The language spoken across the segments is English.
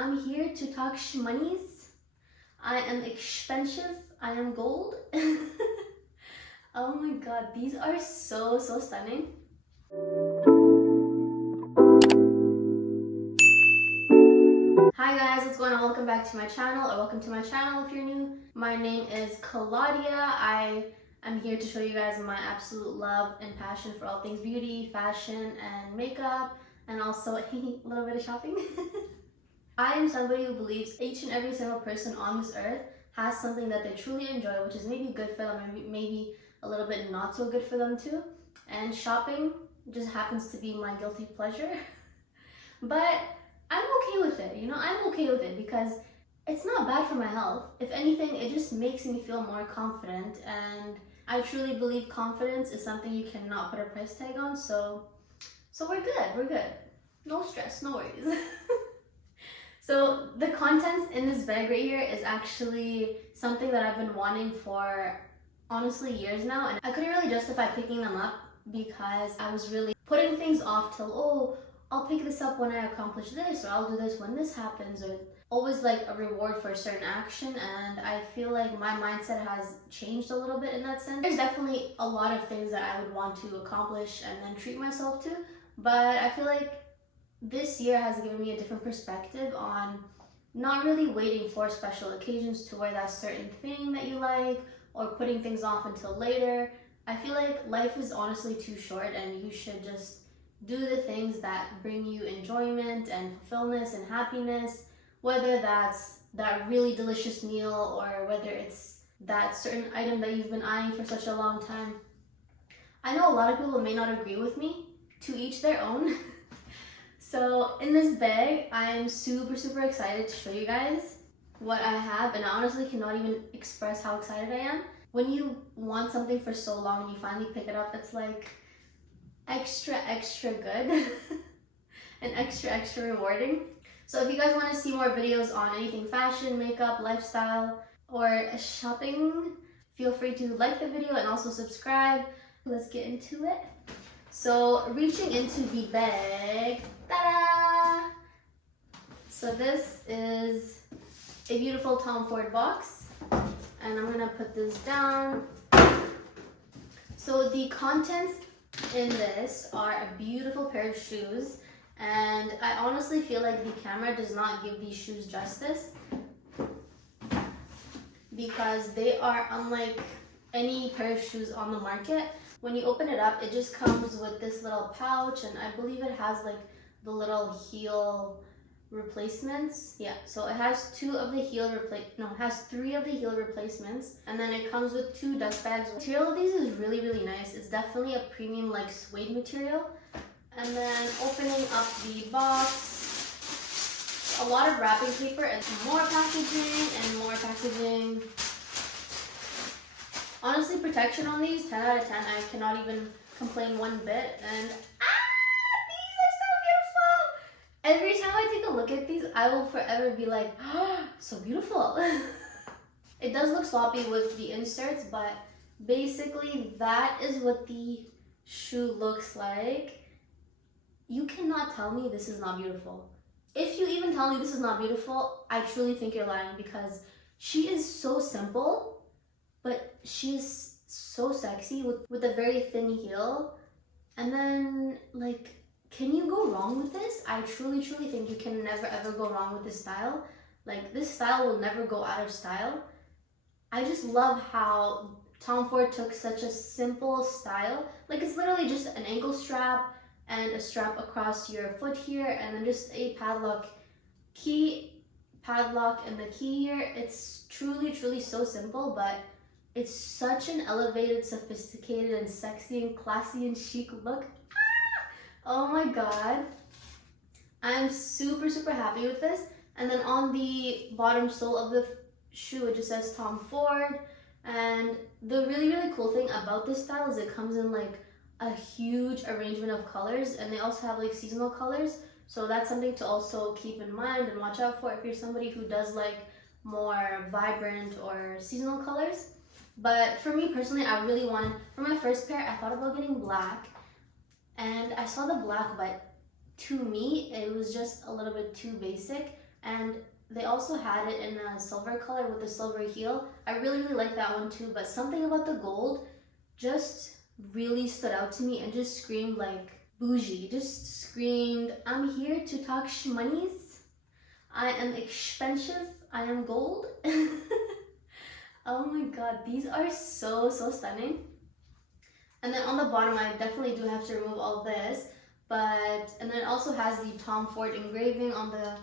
I'm here to talk shmoneys. I am expensive. I am gold. Oh my god, these are so stunning. Hi guys, what's going on? Welcome back to my channel, or welcome to my channel if you're new. My name is Claudia. I am here to show you guys my absolute love and passion for all things beauty, fashion, and makeup, and also a little bit of shopping. I am somebody who believes each and every single person on this earth has something that they truly enjoy, which is maybe good for them, and maybe a little bit not so good for them too. And shopping just happens to be my guilty pleasure. But I'm okay with it, I'm okay with it because it's not bad for my health. If anything, it just makes me feel more confident, and I truly believe confidence is something you cannot put a price tag on, so we're good. No stress, no worries. So the contents in this bag right here is actually something that I've been wanting for honestly years now, and I couldn't really justify picking them up because I was really putting things off till, oh, I'll pick this up when I accomplish this, or I'll do this when this happens, or always like a reward for a certain action. And I feel like my mindset has changed a little bit in that sense. There's definitely a lot of things that I would want to accomplish and then treat myself to, but I feel like this year has given me a different perspective on not really waiting for special occasions to wear that certain thing that you like, or putting things off until later. I feel like life is honestly too short, and you should just do the things that bring you enjoyment and fulfillment and happiness, whether that's that really delicious meal or whether it's that certain item that you've been eyeing for such a long time. I know a lot of people may not agree with me, to each their own. So in this bag, I am super excited to show you guys what I have, and I honestly cannot even express how excited I am. When you want something for so long and you finally pick it up, it's like extra good and extra rewarding. So if you guys want to see more videos on anything fashion, makeup, lifestyle, or shopping, feel free to like the video and also subscribe. Let's get into it. So reaching into the bag, ta-da! So this is a beautiful Tom Ford box, and I'm gonna put this down. So the contents in this are a beautiful pair of shoes, and I honestly feel like the camera does not give these shoes justice because they are unlike any pair of shoes on the market. When you open it up, it just comes with this little pouch, and I believe it has like the little heel replacements. Yeah, so it has three of the heel replacements, and then it comes with 2 dust bags. The material of these is really nice. It's definitely a premium like suede material. And then opening up the box, a lot of wrapping paper and more packaging. Honestly, protection on these, 10 out of 10. I cannot even complain one bit. And these are so beautiful. Every time I take a look at these, I will forever be like, oh, so beautiful. It does look sloppy with the inserts, but basically that is what the shoe looks like. You cannot tell me this is not beautiful. If you even tell me this is not beautiful, I truly think you're lying, because she is so simple, but she's so sexy with a very thin heel. And then, like, can you go wrong with this? I truly think you can never ever go wrong with this style. Like, this style will never go out of style. I just love how Tom Ford took such a simple style. Like, it's literally just an ankle strap and a strap across your foot here, and then just a padlock and the key here. It's truly so simple, but it's such an elevated, sophisticated, and sexy, and classy, and chic look. Oh my god. I'm super happy with this. And then on the bottom sole of the shoe, it just says Tom Ford. And the really cool thing about this style is it comes in like a huge arrangement of colors, and they also have like seasonal colors. So that's something to also keep in mind and watch out for if you're somebody who does like more vibrant or seasonal colors. But for me personally, I really wanted, for my first pair, I thought about getting black, and I saw the black, but to me, it was just a little bit too basic. and they also had it in a silver color with a silver heel. I really like that one too, but something about the gold just really stood out to me and just screamed like bougie. Just screamed, I'm here to talk shmoneys. I am expensive. I am gold. Oh my god, these are so stunning. And then on the bottom, I definitely do have to remove all this, but, and then it also has the Tom Ford engraving on the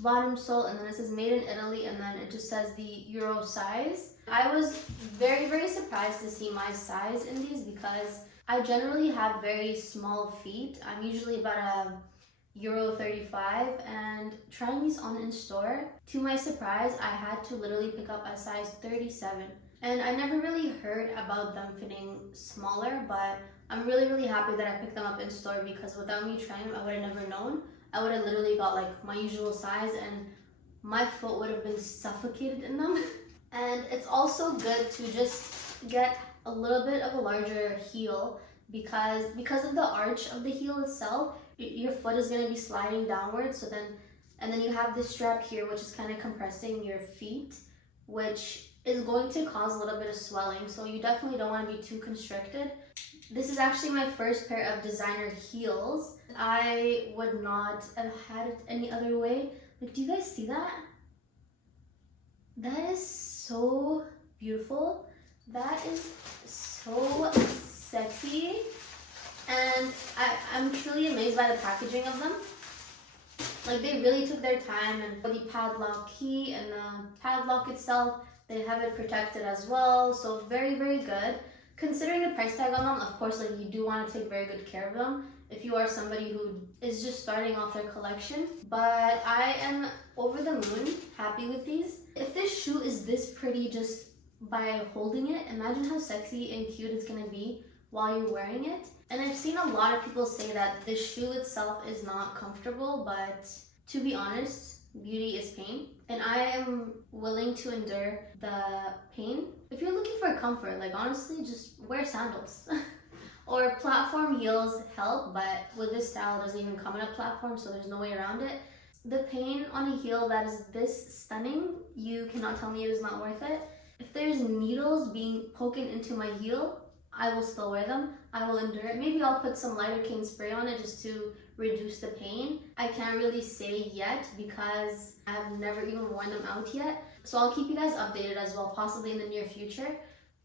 bottom sole, and then it says made in Italy, and then it just says the Euro size. I was very surprised to see my size in these because I generally have very small feet. I'm usually about a Euro 35, and trying these on in store, to my surprise, I had to literally pick up a size 37. And I never really heard about them fitting smaller, but I'm really happy that I picked them up in store because without me trying them, I would have never known. I would have literally got like my usual size and my foot would have been suffocated in them. And it's also good to just get a little bit of a larger heel because of the arch of the heel itself, your foot is going to be sliding downwards. So then, and then you have this strap here, which is kind of compressing your feet, which is going to cause a little bit of swelling. So you definitely don't want to be too constricted. This is actually my first pair of designer heels. I would not have had it any other way. Like, do you guys see that? That is so beautiful. That is so sexy. And I'm truly amazed by the packaging of them. Like, they really took their time, and the padlock key and the padlock itself, they have it protected as well. So very good. Considering the price tag on them, of course, like, you do want to take very good care of them if you are somebody who is just starting off their collection. But I am over the moon happy with these. If this shoe is this pretty just by holding it, imagine how sexy and cute it's gonna be while you're wearing it. And I've seen a lot of people say that this shoe itself is not comfortable, but to be honest, beauty is pain. And I am willing to endure the pain. If you're looking for comfort, like, honestly, just wear sandals. Or platform heels help, but with this style, it doesn't even come in a platform, so there's no way around it. The pain on a heel that is this stunning, you cannot tell me it is not worth it. If there's needles being poking into my heel, I will still wear them. I will endure it. Maybe I'll put some lidocaine spray on it just to reduce the pain. I can't really say yet because I've never even worn them out yet. So I'll keep you guys updated as well, possibly in the near future,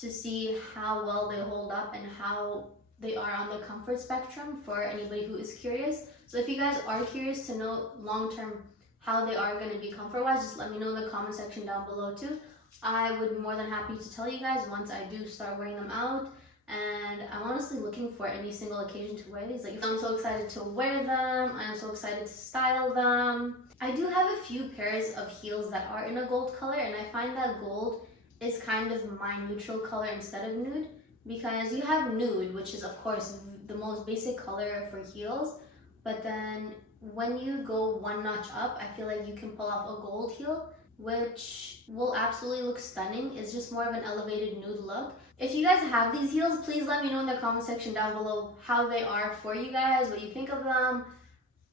to see how well they hold up and how they are on the comfort spectrum for anybody who is curious. So if you guys are curious to know long-term how they are going to be comfort-wise, just let me know in the comment section down below too. I would be more than happy to tell you guys once I do start wearing them out. And I'm honestly looking for any single occasion to wear these. Like, I'm so excited to wear them. I'm so excited to style them. I do have a few pairs of heels that are in a gold color, and I find that gold is kind of my neutral color instead of nude, because you have nude, which is of course the most basic color for heels, but then when you go one notch up, I feel like you can pull off a gold heel, which will absolutely look stunning. It's just more of an elevated nude look. If you guys have these heels, please let me know in the comment section down below how they are for you guys, what you think of them.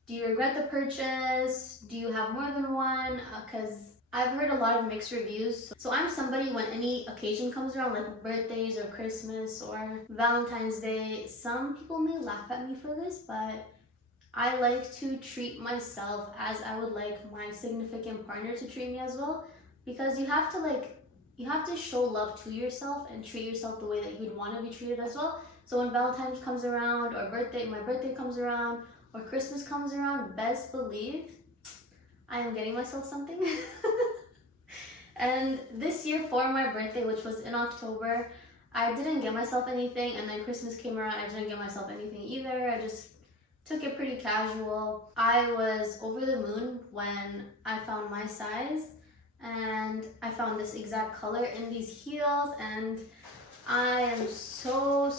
Do you regret the purchase? Do you have more than one? Because I've heard a lot of mixed reviews. So I'm somebody, when any occasion comes around, like birthdays or Christmas or Valentine's Day, some people may laugh at me for this, but I like to treat myself as I would like my significant partner to treat me as well, because you have to show love to yourself and treat yourself the way that you'd want to be treated as well. So when Valentine's comes around, or my birthday comes around, or Christmas comes around, best believe I am getting myself something. And this year for my birthday, which was in October, I didn't get myself anything, and then Christmas came around, I didn't get myself anything either. I just took it pretty casual. I was over the moon when I found my size, and I found this exact color in these heels, and I am so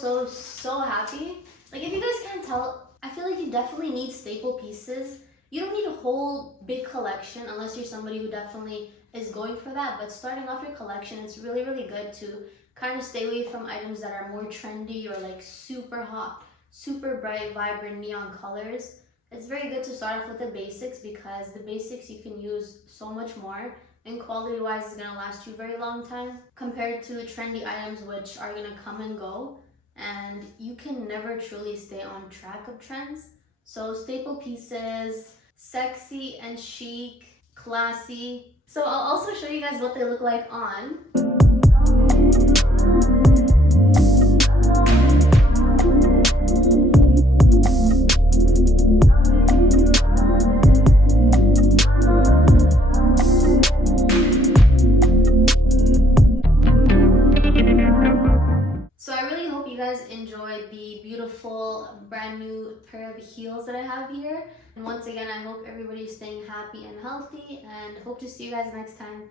happy. Like, if you guys can't tell, I feel like you definitely need staple pieces. You don't need a whole big collection unless you're somebody who definitely is going for that, but starting off your collection, it's really good to kind of stay away from items that are more trendy or like super hot, super bright, vibrant neon colors. It's very good to start off with the basics because the basics you can use so much more, and quality wise is going to last you a very long time compared to trendy items which are going to come and go, and you can never truly stay on track of trends. So staple pieces, sexy and chic, classy. So I'll also show you guys what they look like on. So I really hope you guys enjoyed the beautiful brand new pair of heels that I have here. And once again, I hope everybody's staying happy and healthy, and hope to see you guys next time.